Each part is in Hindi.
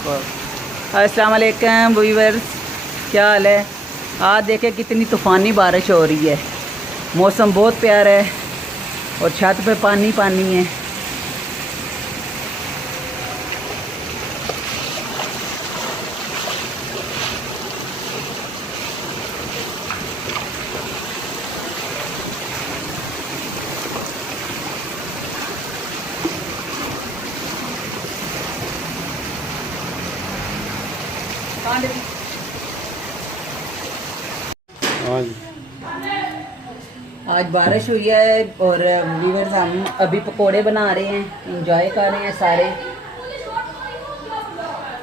अस्सलाम वालेकुम व्यूअर्स, क्या हाल है। आज देखें कितनी तूफ़ानी बारिश हो रही है। मौसम बहुत प्यारा है और छत पे पानी पानी है। हाँ जी। आज बारिश हुई है और व्यूअर्स हम अभी पकोड़े बना रहे हैं, इंजॉय कर रहे हैं सारे।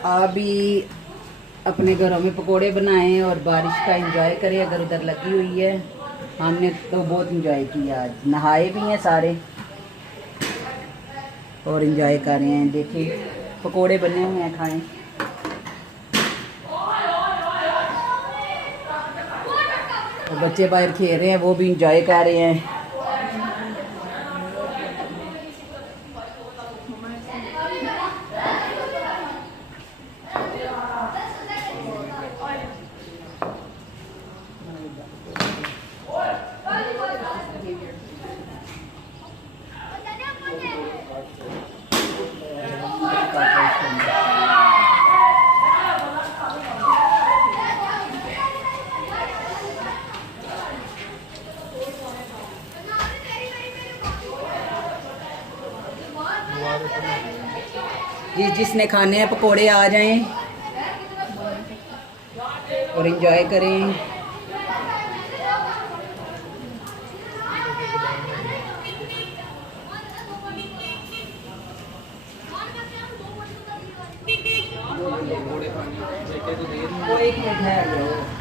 आप भी अपने घरों में पकोड़े बनाएं और बारिश का इंजॉय करें। अगर उधर लगी हुई है, हमने तो बहुत इंजॉय किया। आज नहाए भी हैं सारे और इंजॉय कर रहे हैं। देखिए पकोड़े बने हुए हैं, खाएं। और बच्चे बाहर खेल रहे हैं, वो भी इंजॉय कर रहे हैं। जिसने खाने हैं पकोड़े आ जाएं और एंजॉय करें। वो एक मिनट है।